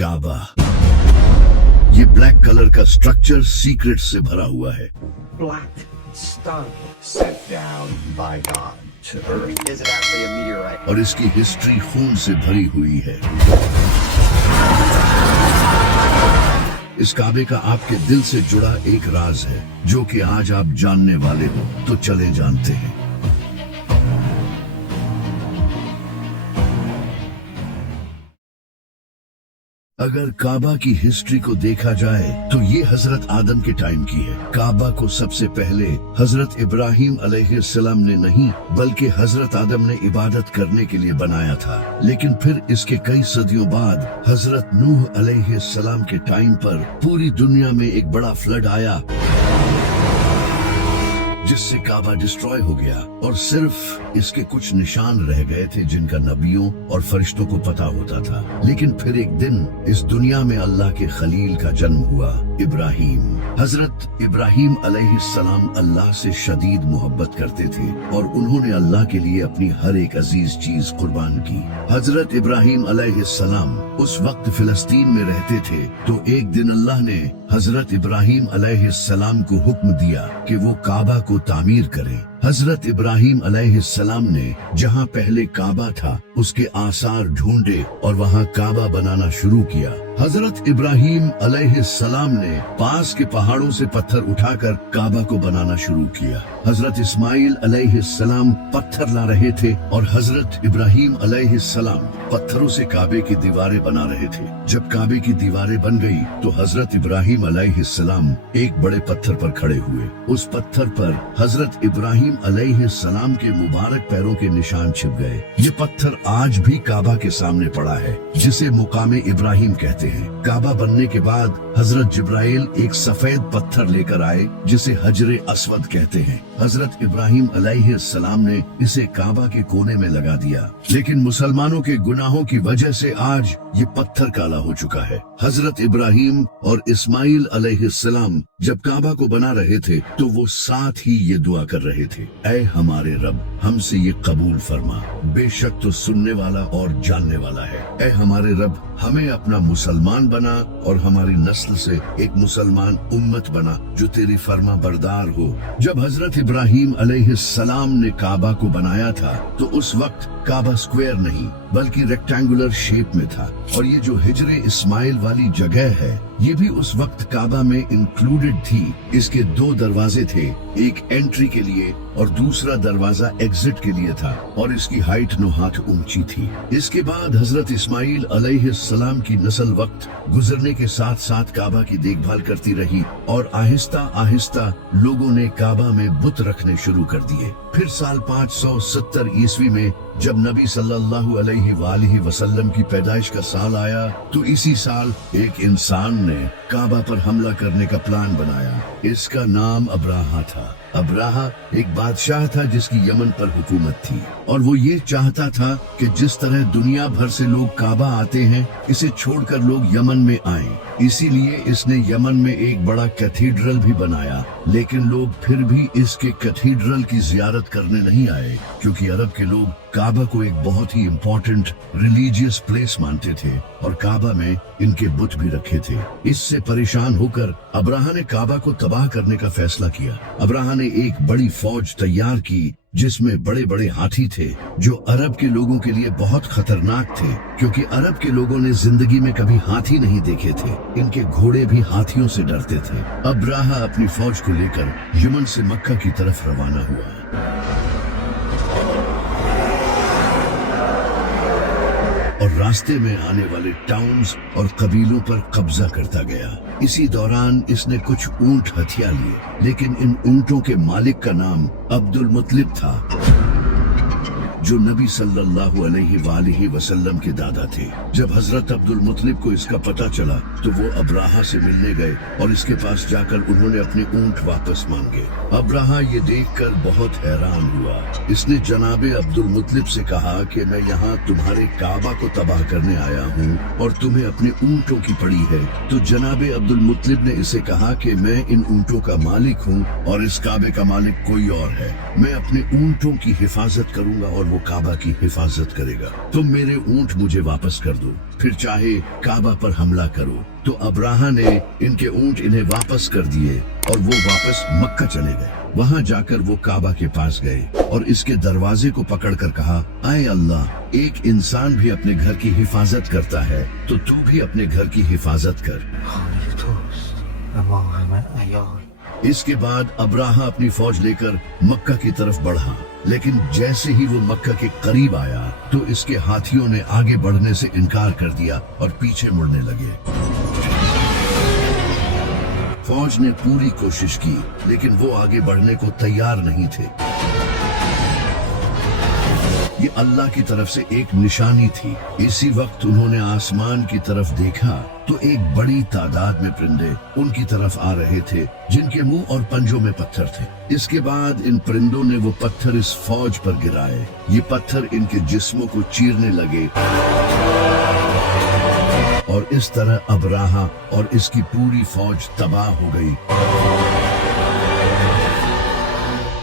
काबा। ये black colour का structure secret से भरा हुआ है। Black stone. Sent down by God to earth. Is it actually a meteorite? और इसकी हिस्ट्री खून से भरी हुई है। इस काबे का आपके दिल से जुड़ा एक राज है जो कि आज आप जानने वाले हो, तो चले जानते हैं। अगर काबा की हिस्ट्री को देखा जाए तो ये हजरत आदम के टाइम की है। काबा को सबसे पहले हजरत इब्राहिम अलैहिस्सलाम ने नहीं बल्कि हजरत आदम ने इबादत करने के लिए बनाया था। लेकिन फिर इसके कई सदियों बाद हजरत नूह अलैहिस्सलाम के टाइम पर पूरी दुनिया में एक बड़ा फ्लड आया जिससे काबा डिस्ट्रॉय हो गया और सिर्फ इसके कुछ निशान रह गए थे जिनका नबियों और फरिश्तों को पता होता था। लेकिन फिर एक दिन इस दुनिया में अल्लाह के खलील का जन्म हुआ, इब्राहिम। हजरत इब्राहिम अलैहिस्सलाम अल्लाह से शदीद मोहब्बत करते थे और उन्होंने अल्लाह के लिए अपनी हर एक अजीज चीज कुर्बान की। हजरत इब्राहिम अलैहिस्सलाम उस वक्त फिलिस्तीन में रहते थे, तो एक दिन अल्लाह ने हजरत इब्राहिम अलैहिस्सलाम को हुक्म दिया कि वो काबा को तामीर करें। हजरत इब्राहिम अलैहिस्सलाम ने जहाँ पहले काबा था उसके आसार ढूंढे और वहाँ काबा बनाना शुरू किया। हजरत इब्राहिम अलैहिस्सलाम ने पास के पहाड़ों से पत्थर उठाकर काबा को बनाना शुरू किया। हजरत इस्माइल अलैहिस्सलाम पत्थर ला रहे थे और हजरत इब्राहिम अलैहिस्सलाम पत्थरों से काबे की दीवारें बना रहे थे। जब काबे की दीवारें बन गई तो हजरत इब्राहिम अलैहिस्सलाम एक बड़े पत्थर पर खड़े हुए। उस पत्थर पर हजरत इब्राहिम अलैहिस्सलाम के मुबारक पैरों के निशान छिप गए। ये पत्थर आज भी काबा के सामने पड़ा है, जिसे मुकामे इब्राहिम कहते हैं। काबा बनने के बाद हजरत जिब्राइल एक सफेद पत्थर लेकर आए जिसे हजरे अस्वद कहते हैं। हजरत इब्राहिम अलैहिस्सलाम ने इसे काबा के कोने में लगा दिया, लेकिन मुसलमानों के गुनाहों की वजह से आज ये पत्थर काला हो चुका है। हजरत इब्राहिम और इस्माइल अलैहिस्सलाम जब काबा को बना रहे थे तो वो साथ ही ये दुआ कर रहे थे, ऐ हमारे रब, हमसे ये कबूल फरमा, बेशक तो सुनने वाला और जानने वाला है। ऐ हमारे रब, हमें अपना मुसलमान बना और हमारी नस्ल से एक मुसलमान उम्मत बना जो तेरी फर्मा बरदार हो। जब हजरत इब्राहिम अलैहिस्सलाम ने काबा को बनाया था तो उस वक्त काबा स्क्वायर नहीं बल्कि रेक्टेंगुलर शेप में था, और ये जो हिजरे इस्माइल वाली जगह है ये भी उस वक्त काबा में इंक्लूडेड थी। इसके दो दरवाजे थे, एक एंट्री के लिए और दूसरा दरवाजा एग्जिट के लिए था, और इसकी हाइट 9 हाथ ऊंची थी। इसके बाद हजरत इस्माइल अलैहिस्सलाम की नस्ल वक्त गुजरने के साथ साथ काबा की देखभाल करती रही और आहिस्ता आहिस्ता लोगों ने काबा में बुत रखने शुरू कर दिए। फिर साल 570 ईस्वी में जब नबी सल्लल्लाहु अलैहि वसल्लम की पैदाइश का साल आया तो इसी साल एक इंसान ने काबा पर हमला करने का प्लान बनाया। इसका नाम अब्राहा था। अब्राहा एक बादशाह था जिसकी यमन पर हुकूमत थी, और वो ये चाहता था कि जिस तरह दुनिया भर से लोग काबा आते हैं इसे छोड़कर लोग यमन में आएं। इसीलिए इसने यमन में एक बड़ा कैथीड्रल भी बनाया, लेकिन लोग फिर भी इसके कैथीड्रल की जियारत करने नहीं आए, क्योंकि अरब के लोग काबा को एक बहुत ही इम्पोर्टेंट रिलीजियस प्लेस मानते थे और काबा में इनके बुत भी रखे थे। इससे परेशान होकर अब्राहा ने काबा को तबाह करने का फैसला किया। अब्राहा ने एक बड़ी फौज तैयार की जिसमें बड़े बड़े हाथी थे जो अरब के लोगों के लिए बहुत खतरनाक थे, क्योंकि अरब के लोगों ने जिंदगी में कभी हाथी नहीं देखे थे। इनके घोड़े भी हाथियों से डरते थे। अब्राहा अपनी फौज को लेकर यमन से मक्का की तरफ रवाना हुआ। और रास्ते में आने वाले टाउन्स और कबीलों पर कब्जा करता गया। इसी दौरान इसने कुछ ऊंट हथिया लिए, लेकिन इन ऊंटों के मालिक का नाम अब्दुल मुत्तलिब था, जो नबी सल्लल्लाहु अलैहि वसल्लम के दादा थे। जब हजरत अब्दुल मुत्तलिब को इसका पता चला तो वो अब्राहा से मिलने गए और इसके पास जाकर उन्होंने अपने ऊंट वापस मांगे। अब्राहा ये देखकर बहुत हैरान हुआ। इसने जनाबे अब्दुल मुत्तलिब से कहा कि मैं यहाँ तुम्हारे काबा को तबाह करने आया हूँ और तुम्हें अपने ऊंटों की पड़ी है। तो जनाबे अब्दुल मुत्तलिब ने इसे कहा कि मैं इन ऊंटों का मालिक हूँ और इस काबे का मालिक कोई और है। मैं अपने ऊंटों की हिफाजत करूंगा और वो काबा की हिफाजत करेगा। तुम मेरे ऊंट मुझे वापस कर दो, फिर चाहे काबा पर हमला करो। तो अब्राहा ने इनके ऊंट इन्हें वापस कर दिए और वो वापस मक्का चले गए। वहाँ जाकर वो काबा के पास गए और इसके दरवाजे को पकड़कर कहा, आए अल्लाह, एक इंसान भी अपने घर की हिफाजत करता है तो तू भी अपने घर की हिफाजत कर। มองหามันอายอย इसके बाद अब्राहा अपनी फौज लेकर मक्का की तरफ बढ़ा, लेकिन जैसे ही वो मक्का के करीब आया तो इसके हाथियों ने आगे बढ़ने से इनकार कर दिया और पीछे मुड़ने लगे। फौज ने पूरी कोशिश की, लेकिन वो आगे बढ़ने को तैयार नहीं थे। ये अल्लाह की तरफ से एक निशानी थी। इसी वक्त उन्होंने आसमान की तरफ देखा तो एक बड़ी तादाद में परिंदे उनकी तरफ आ रहे थे, जिनके मुंह और पंजों में पत्थर थे। इसके बाद इन परिंदों ने वो पत्थर इस फौज पर गिराए। ये पत्थर इनके जिस्मों को चीरने लगे और इस तरह अब्राहा और इसकी पूरी फौज तबाह हो गई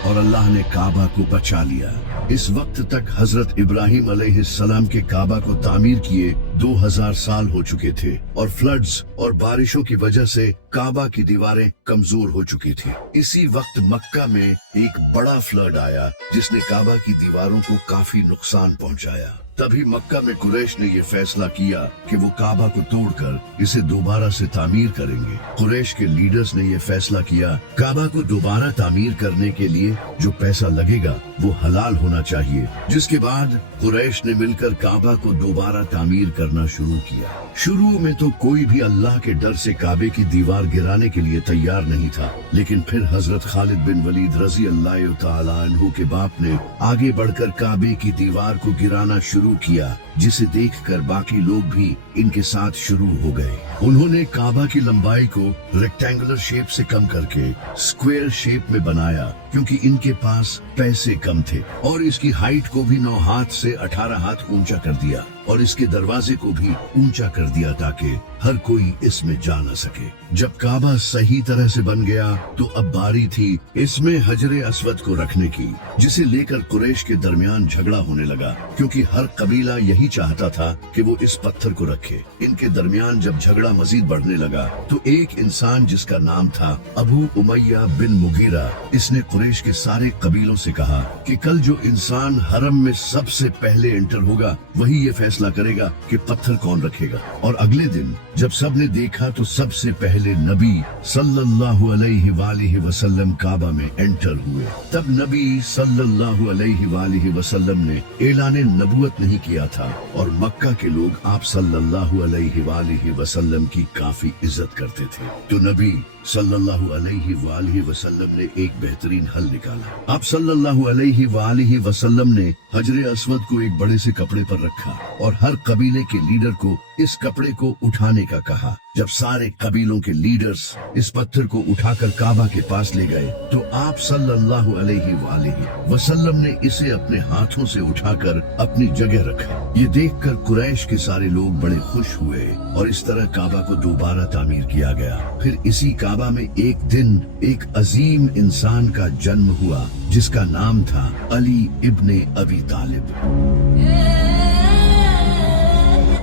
और अल्लाह ने काबा को बचा लिया। इस वक्त तक हजरत इब्राहिम अलैहिस्सलाम के काबा को तामीर किए 2000 साल हो चुके थे और फ्लड्स और बारिशों की वजह से काबा की दीवारें कमजोर हो चुकी थी। इसी वक्त मक्का में एक बड़ा फ्लड आया जिसने काबा की दीवारों को काफी नुकसान पहुंचाया। तभी मक्का में कुरैश ने ये फैसला किया कि वो काबा को तोड़कर इसे दोबारा से तामीर करेंगे। कुरैश के लीडर्स ने ये फैसला किया, काबा को दोबारा तामीर करने के लिए जो पैसा लगेगा वो हलाल होना चाहिए। जिसके बाद कुरैश ने मिलकर काबा को दोबारा तामीर करना शुरू किया। शुरू में तो कोई भी अल्लाह के डर से काबे की दीवार गिराने के लिए तैयार नहीं था, लेकिन फिर हजरत खालिद बिन वलीद रजी अल्लाह तआला अन्हु के बाप ने आगे बढ़कर काबे की दीवार को गिराना शुरू किया, जिसे देखकर बाकी लोग भी इनके साथ शुरू हो गए। उन्होंने काबा की लंबाई को रेक्टेंगुलर शेप से कम करके स्क्वायर शेप में बनाया, क्योंकि इनके पास पैसे कम थे, और इसकी हाइट को भी 9 हाथ से 18 हाथ ऊंचा कर दिया और इसके दरवाजे को भी ऊंचा कर दिया ताकि हर कोई इसमें जा न सके। जब काबा सही तरह से बन गया तो अब बारी थी इसमें हजरे अस्वद को रखने की, जिसे लेकर कुरैश के दरमियान झगड़ा होने लगा, क्योंकि हर कबीला यही चाहता था कि वो इस पत्थर को रखे। इनके दरमियान जब झगड़ा मजीद बढ़ने लगा तो एक इंसान जिसका नाम था अबू उमैया बिन मुगीरा, इसने कुरैश के सारे कबीलों से कहा कि कल जो इंसान हरम में सबसे पहले एंटर होगा वही ये फैसला करेगा कि पत्थर कौन रखेगा। और अगले दिन जब सबने देखा तो सबसे पहले नबी सल्लल्लाहु अलैहि वसल्लम काबा में एंटर हुए। तब नबी सल्लल्लाहु अलैहि वसल्लम ने ऐलान नबूवत नहीं किया था और मक्का के लोग आप सल्लल्लाहु अलैहि वसल्लम की काफी इज्जत करते थे। तो नबी सल्लल्लाहु अलैहि वसल्लम ने एक बेहतरीन हल निकाला। आप सल्लल्लाहु अलैहि वसल्लम ने हजरे अस्वद को एक बड़े से कपड़े पर रखा और हर कबीले के लीडर को इस कपड़े को उठाने का कहा। जब सारे कबीलों के लीडर्स इस पत्थर को उठाकर काबा के पास ले गए तो आप सल्लल्लाहु अलैहि वसल्लम ने इसे अपने हाथों से उठाकर अपनी जगह रखा। ये देखकर कुरैश के सारे लोग बड़े खुश हुए और इस तरह काबा को दोबारा तामीर किया गया। फिर इसी काबा में एक दिन एक अजीम इंसान का जन्म हुआ जिसका नाम था अली इब्ने अबी तालिब।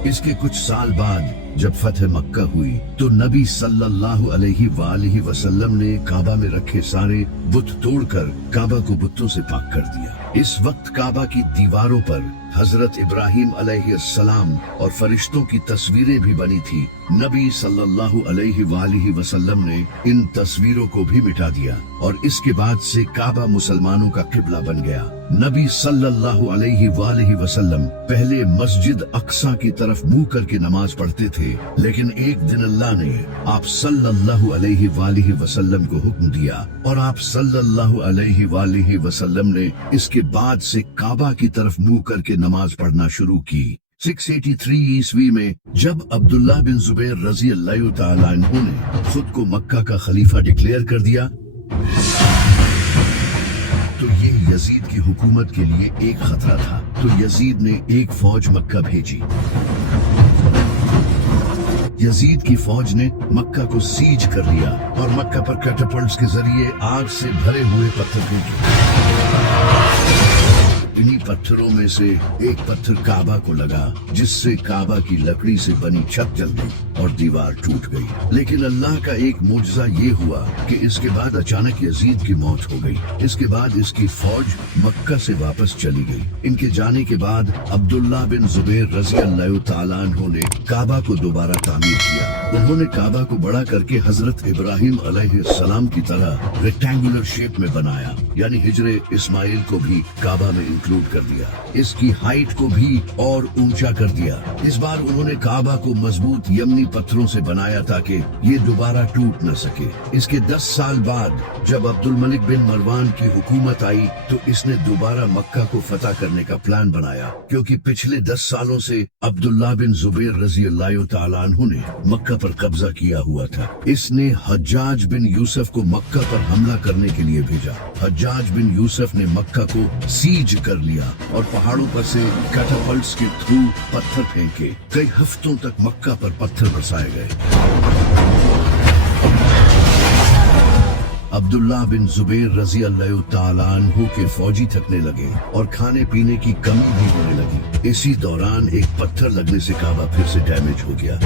इसके कुछ साल बाद जब फतह मक्का हुई तो नबी सल्लल्लाहु अलैहि वसल्लम ने काबा में रखे सारे बुत तोड़कर काबा को बुतों से पाक कर दिया। इस वक्त काबा की दीवारों पर हजरत इब्राहिम अलैहिस्सलाम और फरिश्तों की तस्वीरें भी बनी थी। नबी सल्लल्लाहु अलैहि वसल्लम ने इन तस्वीरों को भी मिटा दिया और इसके बाद से काबा मुसलमानों का किबला बन गया। नबी सल्लल्लाहु अलैहि वसल्लम पहले मस्जिद अक्सा की तरफ मुंह करके नमाज पढ़ते थे, लेकिन एक दिन अल्लाह ने आप सल्लल्लाहु अलैहि वसल्लम को हुक्म दिया और आप सल्लल्लाहु अलैहि वसल्लम ने इसके बाद से काबा की तरफ मुंह करके नमाज पढ़ना शुरू की। 683 ईस्वी में जब अब्दुल्लाह बिन जुबैर रजी अल्लाह तआला अन्हु ने खुद को मक्का का खलीफा डिक्लेयर कर दिया तो ये यजीद की हुकूमत के लिए एक खतरा था। तो यजीद ने एक फौज मक्का भेजी। यजीद की फौज ने मक्का को सीज कर लिया और मक्का पर कैटापल्ट्स के जरिए आग से भरे हुए पत्थर फेंके। इन्हीं पत्थरों में से एक पत्थर काबा को लगा, जिससे काबा की लकड़ी से बनी छत जल गई और दीवार टूट गई। लेकिन अल्लाह का एक मुजजा ये हुआ कि इसके बाद अचानक यजीद की मौत हो गई। इसके बाद इसकी फौज मक्का से वापस चली गई। इनके जाने के बाद अब्दुल्ला बिन जुबैर रजी अल्लाह तआला अन्हु ने काबा को दोबारा तामीर किया। उन्होंने काबा को बड़ा करके हजरत इब्राहिम अलैहिस्सलाम की तरह रेक्टेंगुलर शेप में बनाया, यानी हिजरे इस्माइल को भी काबा में इंक्लूड कर दिया। इसकी हाइट को भी और ऊंचा कर दिया। इस बार उन्होंने काबा को मजबूत यमनी पत्थरों से बनाया ताकि ये दोबारा टूट न सके। इसके 10 साल बाद जब अब्दुल मलिक बिन मरवान की हुकूमत आई तो इसने दोबारा मक्का को फतह करने का प्लान बनाया, क्योंकि पिछले 10 सालों से अब्दुल्ला बिन जुबैर रजी अल्लाह तआला अन्हु ने मक्का पर कब्जा किया हुआ था। इसने हज्जाज बिन यूसुफ को मक्का पर हमला करने के लिए भेजा। हज्जाज बिन यूसुफ ने मक्का को सीज कर लिया और पहाड़ों पर से कैटापल्ट्स के थ्रू पत्थर फेंके। कई हफ्तों तक मक्का पर पत्थर बरसाए गए। अब्दुल्ला बिन जुबैर रजी अल्लाह तआला अन्हु के फौजी थकने लगे और खाने पीने की कमी भी होने लगी। इसी दौरान एक पत्थर लगने से काबा फिर से डैमेज हो गया,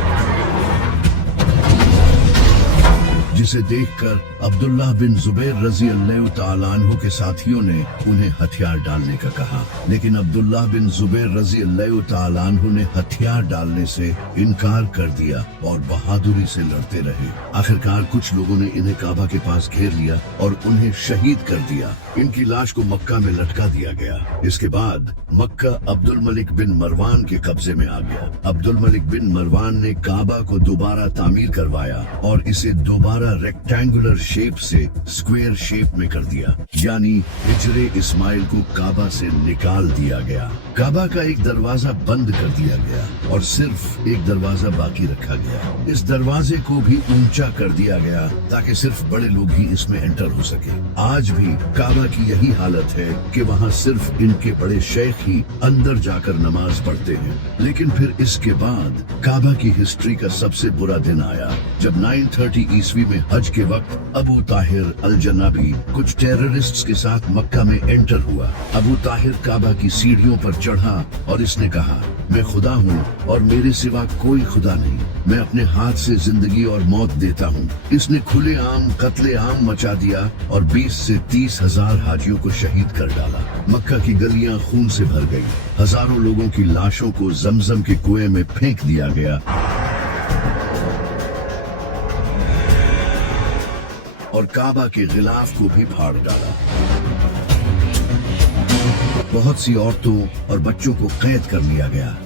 जिसे देखकर अब्दुल्ला बिन जुबैर रजी अल्लाह तआला अन्हु के साथियों ने उन्हें हथियार डालने का कहा। लेकिन अब्दुल्ला बिन जुबैर रजी अल्लाह तआला अन्हु ने हथियार डालने से इनकार कर दिया और बहादुरी से लड़ते रहे। आखिरकार कुछ लोगों ने इन्हें काबा के पास घेर लिया और उन्हें शहीद कर दिया। इनकी लाश को मक्का में लटका दिया गया। इसके बाद मक्का अब्दुल मलिक बिन मरवान के कब्जे में आ गया। अब्दुल मलिक बिन मरवान ने काबा को दोबारा तामीर करवाया और इसे दोबारा रेक्टेंगुलर शेप से स्क्वायर शेप में कर दिया, यानी हिजरे इस्माइल को काबा से निकाल दिया गया। काबा का एक दरवाजा बंद कर दिया गया और सिर्फ एक दरवाजा बाकी रखा गया। इस दरवाजे को भी ऊंचा कर दिया गया ताकि सिर्फ बड़े लोग ही इसमें एंटर हो सके। आज भी काबा की यही हालत है कि वहाँ सिर्फ इनके बड़े शेख ही अंदर जाकर नमाज पढ़ते हैं। लेकिन फिर इसके बाद काबा की हिस्ट्री का सबसे बुरा दिन आया जब 930 ईस्वी में हज के वक्त अबू ताहिर अल जनाबी कुछ टेररिस्ट्स के साथ मक्का में एंटर हुआ। अबू ताहिर काबा की सीढ़ियों पर चढ़ा और इसने कहा, मैं खुदा हूँ और मेरे सिवा कोई खुदा नहीं। मैं अपने हाथ से जिंदगी और मौत देता हूँ। इसने खुलेआम कत्ले-आम मचा दिया और 20 से 30 हजार हाजियों को शहीद कर डाला। मक्का की गलियां खून से भर गई। हजारों लोगों की लाशों को जमजम के कुएं में फेंक दिया गया और काबा के गिलाफ को भी फाड़ डाला। बहुत सी औरतों और बच्चों को कैद कर लिया गया।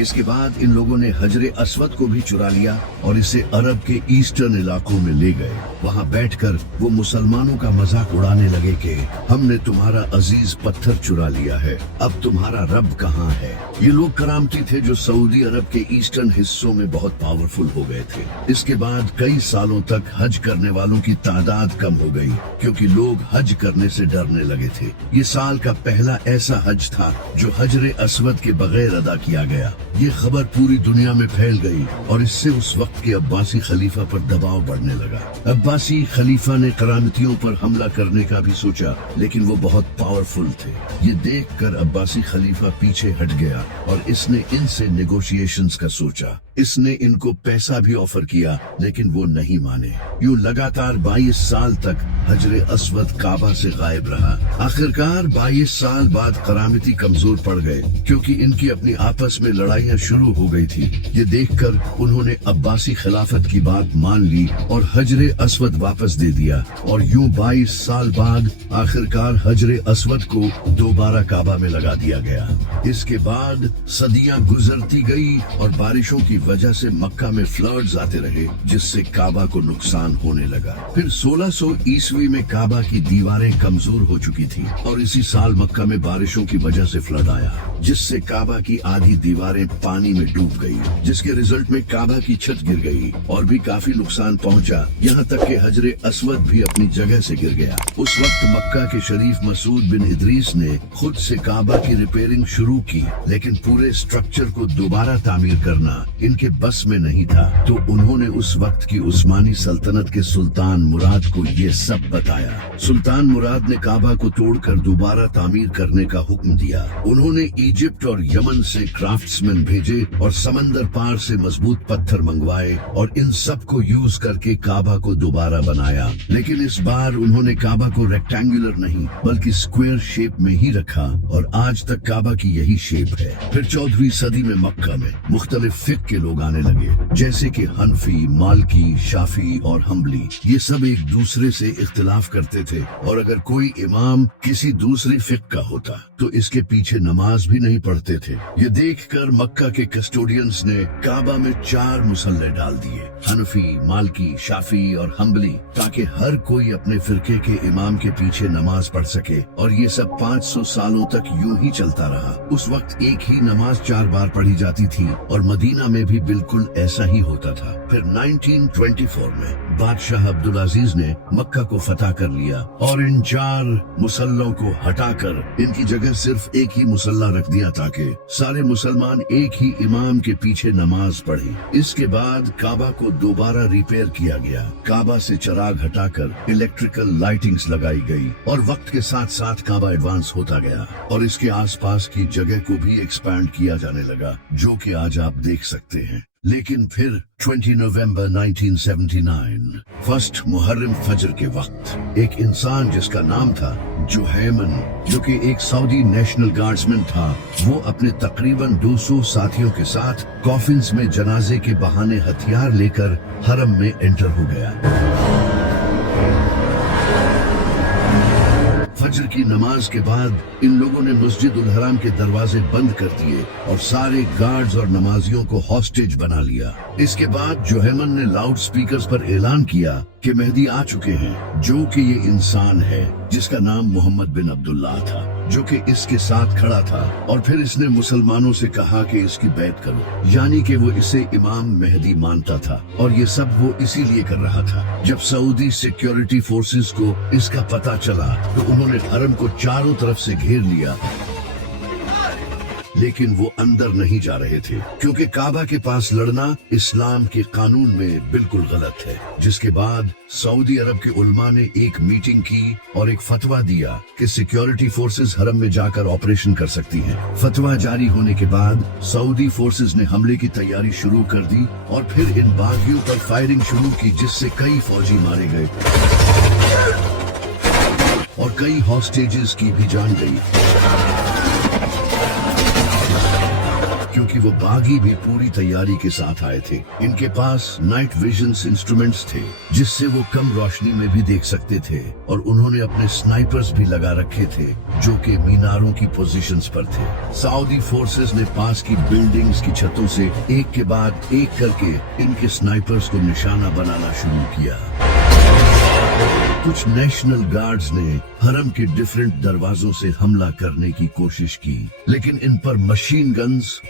इसके बाद इन लोगों ने हजरे अस्वद को भी चुरा लिया और इसे अरब के ईस्टर्न इलाकों में ले गए। वहाँ बैठकर वो मुसलमानों का मजाक उड़ाने लगे कि हमने तुम्हारा अजीज पत्थर चुरा लिया है, अब तुम्हारा रब कहाँ है। ये लोग करामती थे जो सऊदी अरब के ईस्टर्न हिस्सों में बहुत पावरफुल हो गए थे। इसके बाद कई सालों तक हज करने वालों की तादाद कम हो गई क्योंकि लोग हज करने से डरने लगे थे। ये साल का पहला ऐसा हज था जो हजरे अस्वद के बगैर अदा किया गया। ये खबर पूरी दुनिया में फैल गई और इससे उस वक्त के अब्बासी खलीफा पर दबाव बढ़ने लगा। अब्बासी खलीफा ने करामतियों पर हमला करने का भी सोचा, लेकिन वो बहुत पावरफुल थे। ये देखकर अब्बासी खलीफा पीछे हट गया और इसने इनसे नेगोशिएशंस का सोचा। इसने इनको पैसा भी ऑफर किया, लेकिन वो नहीं माने। यूं लगातार 22 साल तक हजरे अस्वद काबा से गायब रहा। आखिरकार 22 साल बाद करामती कमजोर पड़ गए क्योंकि इनकी अपनी आपस में लड़ाइयां शुरू हो गई थी। ये देखकर उन्होंने अब्बासी खिलाफत की बात मान ली और हजरे अस्वद वापस दे दिया और यूं 22 साल बाद आखिरकार हजरे अस्वद को दोबारा काबा में लगा दिया गया। इसके बाद सदियां गुजरती गई और बारिशों की वजह से मक्का में फ्लड्स आते रहे, जिससे काबा को नुकसान होने लगा। फिर 1600 ईस्वी में काबा की दीवारें कमजोर हो चुकी थी और इसी साल मक्का में बारिशों की वजह से फ्लड आया। जिससे काबा की आधी दीवारें पानी में डूब गई, जिसके रिजल्ट में काबा की छत गिर गई और भी काफी नुकसान पहुंचा, यहाँ तक कि हजरे अस्वद भी अपनी जगह से गिर गया। उस वक्त मक्का के शरीफ मसूद बिन इदरीस ने खुद से काबा की रिपेयरिंग शुरू की, लेकिन पूरे स्ट्रक्चर को दोबारा तामीर करना इनके बस में नहीं था। तो उन्होंने उस वक्त की उस्मानी सल्तनत के सुल्तान मुराद को ये सब बताया। सुल्तान मुराद ने काबा को तोड़कर दोबारा तामीर करने का हुक्म दिया। उन्होंने इजिप्ट और यमन से क्राफ्ट्समैन भेजे और समंदर पार से मजबूत पत्थर मंगवाए और इन सब को यूज करके काबा को दोबारा बनाया। लेकिन इस बार उन्होंने काबा को रेक्टेंगुलर नहीं बल्कि स्क्वायर शेप में ही रखा और आज तक काबा की यही शेप है। फिर 14वीं सदी में मक्का में मुख्तलिफ फिक के लोग आने लगे, जैसे कि हनफी, मालकी, शाफी और हम्बली। ये सब एक दूसरे से इख्तिलाफ करते थे और अगर कोई इमाम किसी दूसरी फिक का होता तो इसके पीछे नमाज भी नहीं पढ़ते थे। ये देखकर मक्का के कस्टोडियंस ने काबा में 4 मुसल्ले डाल दिए, हनफी, मालकी, शाफी और हम्बली, ताकि हर कोई अपने फिरके के इमाम के पीछे नमाज पढ़ सके। और ये सब 500 सालों तक यूं ही चलता रहा। उस वक्त एक ही नमाज 4 बार पढ़ी जाती थी और मदीना में भी बिल्कुल ऐसा ही होता था। फिर 1924 में बादशाह अब्दुल अजीज ने मक्का को फतह कर लिया और इन 4 मुसल्लों को हटाकर इनकी जगह सिर्फ एक ही मुसल्ला रख दिया ताकि सारे मुसलमान एक ही इमाम के पीछे नमाज पढ़े। इसके बाद काबा को दोबारा रिपेयर किया गया। काबा से चिराग हटाकर इलेक्ट्रिकल लाइटिंग्स लगाई गई और वक्त के साथ साथ काबा एडवांस होता गया और इसके आसपास की जगह को भी एक्सपैंड किया जाने लगा, जो कि आज आप देख सकते हैं। लेकिन फिर 20 नवंबर 1979 फर्स्ट मुहर्रम फजर के वक्त एक इंसान जिसका नाम था जुहैमन, जो कि एक सऊदी नेशनल गार्ड्समैन था, वो अपने तकरीबन 200 साथियों के साथ कॉफिन्स में जनाजे के बहाने हथियार लेकर हरम में एंटर हो गया। फजर की नमाज के बाद इन लोगों ने मस्जिद उल हराम के दरवाजे बंद कर दिए और सारे गार्ड्स और नमाजियों को हॉस्टेज बना लिया। इसके बाद जुहैमन ने लाउड स्पीकर्स पर ऐलान किया कि मेहदी आ चुके हैं, जो कि ये इंसान है जिसका नाम मोहम्मद बिन अब्दुल्लाह था, जो कि इसके साथ खड़ा था। और फिर इसने मुसलमानों से कहा कि इसकी बैत करो, यानी कि वो इसे इमाम मेहदी मानता था। और ये सब वो इसीलिए कर रहा था। जब सऊदी सिक्योरिटी फोर्सेस को इसका पता चला तो उन्होंने हरम को चारों तरफ से घेर लिया, लेकिन वो अंदर नहीं जा रहे थे क्योंकि काबा के पास लड़ना इस्लाम के कानून में बिल्कुल गलत है। जिसके बाद सऊदी अरब के उलमा ने एक मीटिंग की और एक फतवा दिया कि सिक्योरिटी फोर्सेस हरम में जाकर ऑपरेशन कर सकती हैं। फतवा जारी होने के बाद सऊदी फोर्सेस ने हमले की तैयारी शुरू कर दी और फिर इन बागियों पर फायरिंग शुरू की, जिससे कई फौजी मारे गए और कई हॉस्टेजेस की भी जान गई, क्योंकि वो बागी भी पूरी तैयारी के साथ आए थे। इनके पास नाइट विजन्स इंस्ट्रूमेंट्स थे जिससे वो कम रोशनी में भी देख सकते थे और उन्होंने अपने स्नाइपर्स भी लगा रखे थे जो कि मीनारों की पोजीशंस पर थे। सऊदी फोर्सेस ने पास की बिल्डिंग्स की छतों से एक के बाद एक करके इनके स्नाइपर्स को निशाना बनाना शुरू किया। कुछ नेशनल गार्ड्स ने हरम के डिफरेंट दरवाजों से हमला करने की कोशिश की, लेकिन इन पर मशीन गन्स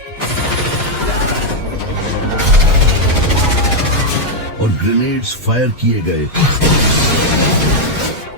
और ग्रेनेड्स फायर किए गए,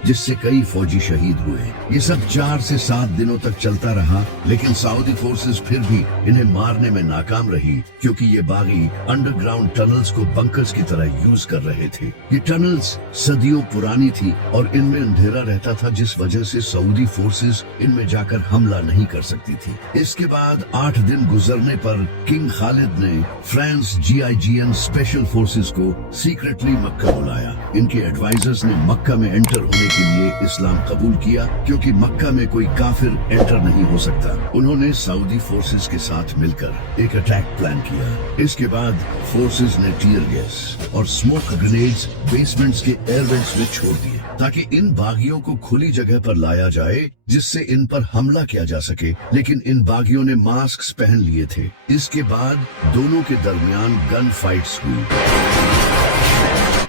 जिससे कई फौजी शहीद हुए। ये सब 4 से 7 दिनों तक चलता रहा, लेकिन सऊदी फोर्सेस फिर भी इन्हें मारने में नाकाम रही, क्योंकि ये बागी अंडरग्राउंड टनल्स को बंकर्स की तरह यूज कर रहे थे। ये टनल्स सदियों पुरानी थी और इनमें अंधेरा रहता था, जिस वजह से सऊदी फोर्सेस इनमें जाकर हमला नहीं कर सकती थी। इसके बाद 8 दिन गुजरने पर किंग खालिद ने फ्रांस GIGN स्पेशल फोर्सेस को सीक्रेटली मक्का बुलाया। इनके एडवाइजर्स ने मक्का में एंटर होने के लिए इस्लाम कबूल किया, क्योंकि मक्का में कोई काफिर एंटर नहीं हो सकता। उन्होंने सऊदी फोर्सेस के साथ मिलकर एक अटैक प्लान किया। इसके बाद फोर्सेस ने टीयर गैस और स्मोक ग्रेनेड्स बेसमेंट्स के एयर वेंट्स में छोड़ दिए, ताकि इन बागियों को खुली जगह पर लाया जाए जिससे इन पर हमला किया जा सके। लेकिन इन बागियों ने मास्क पहन लिए थे। इसके बाद दोनों के दरमियान गन फाइट्स हुई,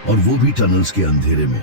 और वो भी टनल्स के अंधेरे में।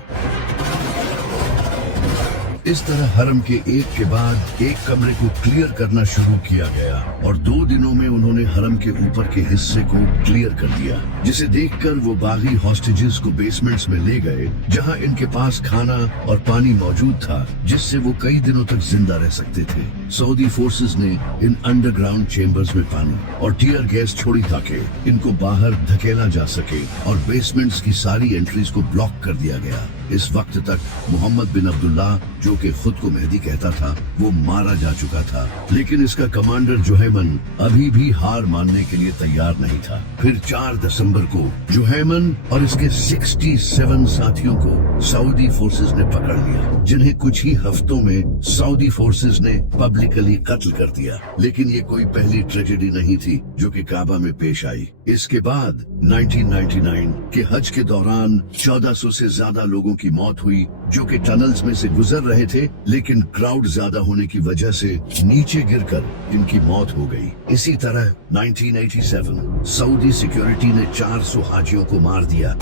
इस तरह हरम के एक के बाद एक कमरे को क्लियर करना शुरू किया गया और 2 दिनों में उन्होंने हरम के ऊपर के हिस्से को क्लियर कर दिया, जिसे देखकर वो बागी हॉस्टेजेस को बेसमेंट्स में ले गए जहां इनके पास खाना और पानी मौजूद था, जिससे वो कई दिनों तक जिंदा रह सकते थे। सऊदी फोर्सेस ने इन अंडरग्राउंड चेम्बर्स में पानी और टीयर गैस छोड़ी ताकि इनको बाहर धकेला जा सके और बेसमेंट्स की सारी एंट्रीज को ब्लॉक कर दिया गया। इस वक्त तक मोहम्मद बिन अब्दुल्लाह, जो कि खुद को मेहदी कहता था, वो मारा जा चुका था, लेकिन इसका कमांडर जुहैमन अभी भी हार मानने के लिए तैयार नहीं था। फिर 4 दिसंबर को जुहैमन और इसके 67 साथियों को सऊदी फोर्सेस ने पकड़ लिया, जिन्हें कुछ ही हफ्तों में सऊदी फोर्सेस ने पब्लिकली कत्ल कर दिया। लेकिन ये कोई पहली ट्रेजेडी नहीं थी जो कि काबा में पेश आई। इसके बाद 1999 के हज के दौरान 1400 से ज्यादा लोगों की मौत हुई, जो कि टनल्स में से गुजर रहे थे, लेकिन क्राउड ज्यादा होने की वजह से नीचे गिरकर इनकी मौत हो गई। इसी तरह 1987 सऊदी सिक्योरिटी ने 400 हाजियों को मार दिया।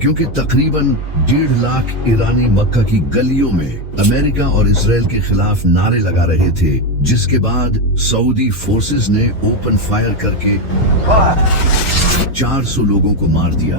क्योंकि तकरीबन 1.5 लाख ईरानी मक्का की गलियों में अमेरिका और इसराइल के खिलाफ नारे लगा रहे थे, जिसके बाद सऊदी फोर्सेस ने ओपन फायर करके 400 लोगों को मार दिया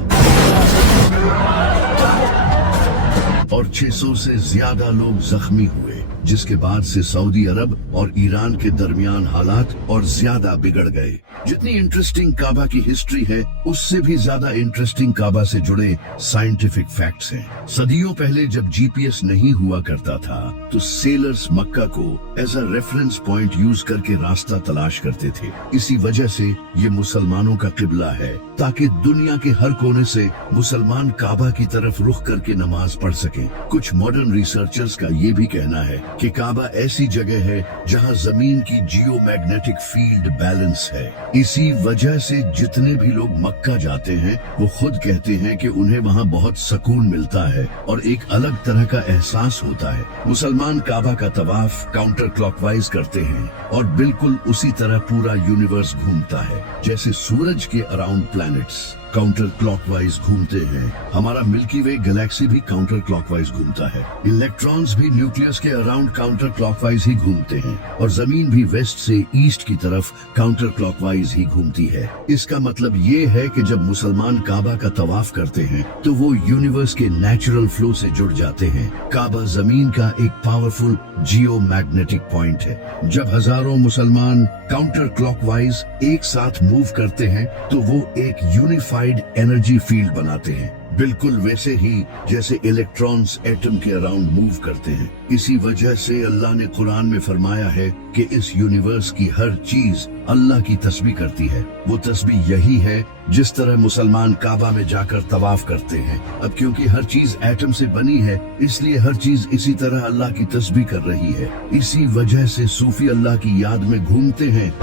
और 600 से ज्यादा लोग जख्मी हुए, जिसके बाद से सऊदी अरब और ईरान के दरमियान हालात और ज्यादा बिगड़ गए। जितनी इंटरेस्टिंग काबा की हिस्ट्री है, उससे भी ज्यादा इंटरेस्टिंग काबा से जुड़े साइंटिफिक फैक्ट्स हैं। सदियों पहले जब जीपीएस नहीं हुआ करता था, तो सेलर्स मक्का को as a reference point use करके रास्ता तलाश करते थे। इसी वजह से ये मुसलमानों का किबला है, ताकि दुनिया के हर कोने से मुसलमान काबा की तरफ रुख करके नमाज पढ़ सकें। कुछ मॉडर्न रिसर्चर्स का ये भी कहना है कि काबा ऐसी जगह है जहां जमीन की जियो मैग्नेटिक फील्ड बैलेंस है। इसी वजह से जितने भी लोग मक्का जाते हैं, वो खुद कहते हैं कि उन्हें वहाँ बहुत सुकून मिलता है और एक अलग तरह का एहसास होता है। मुसलमान काबा का तवाफ काउंटर क्लॉकवाइज करते हैं और बिल्कुल उसी तरह पूरा यूनिवर्स घूमता है, जैसे सूरज के अराउंड प्लैनेट्स काउंटर क्लॉकवाइज घूमते हैं। हमारा मिल्की वे गैलेक्सी भी काउंटर क्लॉकवाइज घूमता है। इलेक्ट्रॉन्स भी न्यूक्लियस के अराउंड काउंटर क्लॉकवाइज ही घूमते हैं और जमीन भी वेस्ट से ईस्ट की तरफ काउंटर क्लॉकवाइज ही घूमती है। इसका मतलब ये है कि जब मुसलमान काबा का तवाफ करते हैं, तो वो यूनिवर्स के नेचुरल फ्लो से जुड़ जाते हैं। काबा जमीन का एक पावरफुल जियो मैग्नेटिक पॉइंट है। जब हजारों मुसलमान काउंटर क्लॉकवाइज एक साथ मूव करते हैं, तो वो एक यूनिफाइड एनर्जी फील्ड बनाते हैं, बिल्कुल वैसे ही जैसे इलेक्ट्रॉन्स एटम के अराउंड मूव करते हैं। इसी वजह से अल्लाह ने कुरान में फरमाया है कि इस यूनिवर्स की हर चीज अल्लाह की तस्बीह करती है। वो तस्बीह यही है जिस तरह मुसलमान काबा में जाकर तवाफ करते हैं। अब क्योंकि हर चीज एटम से बनी है, इसलिए हर चीज इसी तरह अल्लाह की तस्बीह कर रही है। इसी वजह से सूफी अल्लाह की याद में घूमते हैं,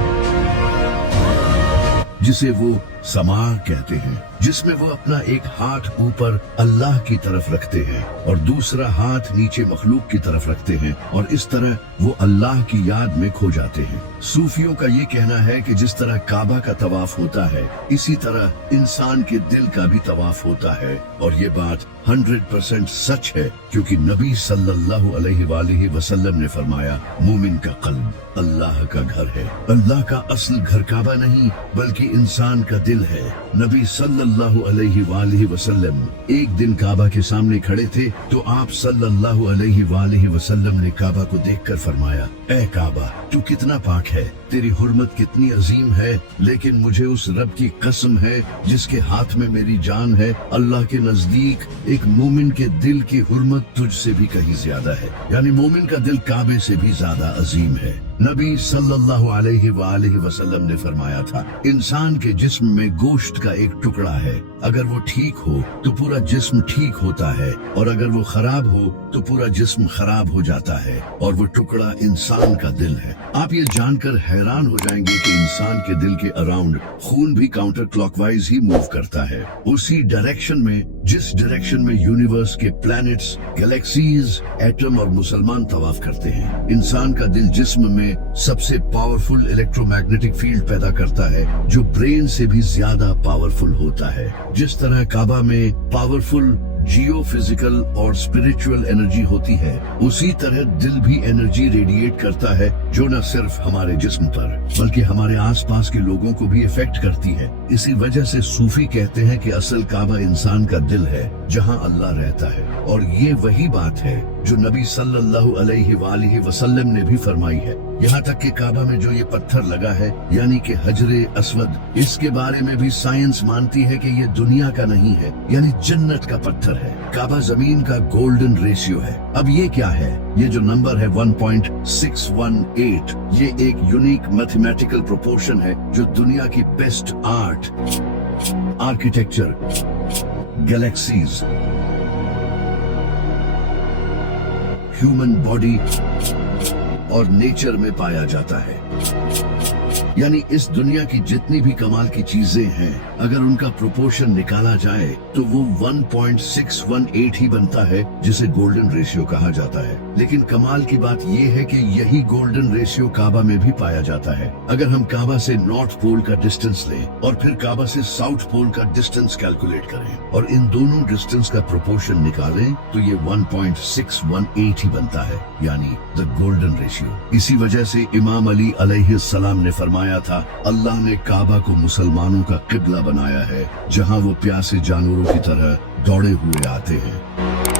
जिसे वो समा कहते हैं, जिसमें वो अपना एक हाथ ऊपर अल्लाह की तरफ रखते हैं और दूसरा हाथ नीचे मखलूक की तरफ रखते हैं और इस तरह वो अल्लाह की याद में खो जाते हैं। सूफियों का ये कहना है कि जिस तरह काबा का तवाफ होता है, इसी तरह इंसान के दिल का भी तवाफ होता है और ये बात 100% सच है, क्योंकि नबी सल्लल्लाहु अलैहि वसल्लम ने फरमाया, मोमिन का कल्ब अल्लाह का घर है। अल्लाह का असल घर काबा नहीं, बल्कि इंसान का दिल है। नबी सल्लल्लाहु अलैहि वसल्लम एक दिन काबा के सामने खड़े थे, तो आप सल्लल्लाहु अलैहि वसल्लम ने काबा को देखकर फरमाया, ऐ काबा, तू कितना पाक है, तेरी हुर्मत कितनी अजीम है, लेकिन मुझे उस रब की कसम है जिसके हाथ में मेरी जान है, अल्लाह के नजदीक एक मोमिन के दिल की हुर्मत तुझसे भी कहीं ज्यादा है। यानी मोमिन का दिल काबे से भी ज्यादा अजीम है। नबी सल्लल्लाहु अलैहि वसल्लम ने फरमाया था, इंसान के जिस्म में गोश्त का एक टुकड़ा है, अगर वो ठीक हो तो पूरा जिस्म ठीक होता है और अगर वो खराब हो तो पूरा जिस्म खराब हो जाता है, और वो टुकड़ा इंसान का दिल है। आप ये जानकर हैरान हो जाएंगे कि इंसान के दिल के अराउंड खून भी काउंटर क्लॉकवाइज ही मूव करता है, उसी डायरेक्शन में जिस डायरेक्शन में यूनिवर्स के प्लैनेट्स, गैलेक्सीज, एटम और मुसलमान तवाफ करते हैं। इंसान का दिल जिस्म में सबसे पावरफुल इलेक्ट्रोमैग्नेटिक फील्ड पैदा करता है, जो ब्रेन से भी ज्यादा पावरफुल होता है। जिस तरह काबा में पावरफुल जियो फिजिकल और स्पिरिचुअल एनर्जी होती है, उसी तरह दिल भी एनर्जी रेडिएट करता है, जो न सिर्फ हमारे जिस्म पर बल्कि हमारे आसपास के लोगों को भी इफेक्ट करती है। इसी वजह से सूफी कहते हैं कि असल काबा इंसान का दिल है, जहां अल्लाह रहता है। और ये वही बात है जो नबी सल्लल्लाहु अलैहि वसल्लम ने भी फरमाई है। यहाँ तक कि काबा में जो ये पत्थर लगा है, यानी कि हजरे अस्वद, इसके बारे में भी साइंस मानती है कि ये दुनिया का नहीं है, यानी जन्नत का पत्थर है। काबा जमीन का गोल्डन रेशियो है। अब ये क्या है? ये जो नंबर है 1.618, ये एक यूनिक मैथमेटिकल प्रोपोर्शन है जो दुनिया की best art, architecture, galaxies, human body और नेचर में पाया जाता है। यानी इस दुनिया की जितनी भी कमाल की चीजें हैं, अगर उनका प्रोपोर्शन निकाला जाए तो वो 1.618 ही बनता है, जिसे गोल्डन रेशियो कहा जाता है। लेकिन कमाल की बात ये है कि यही गोल्डन रेशियो काबा में भी पाया जाता है। अगर हम काबा से नॉर्थ पोल का डिस्टेंस लें और फिर काबा से साउथ पोल का डिस्टेंस कैलकुलेट करें और इन दोनों डिस्टेंस का प्रोपोर्शन निकालें तो ये 1.618 ही बनता है, यानी द गोल्डन रेशियो। इसी वजह से इमाम अली अलैहिस्सलाम ने फरमाया था, अल्लाह ने काबा को मुसलमानों का किबला बनाया है, जहां वो प्यासे जानवरों की तरह दौड़े हुए आते हैं।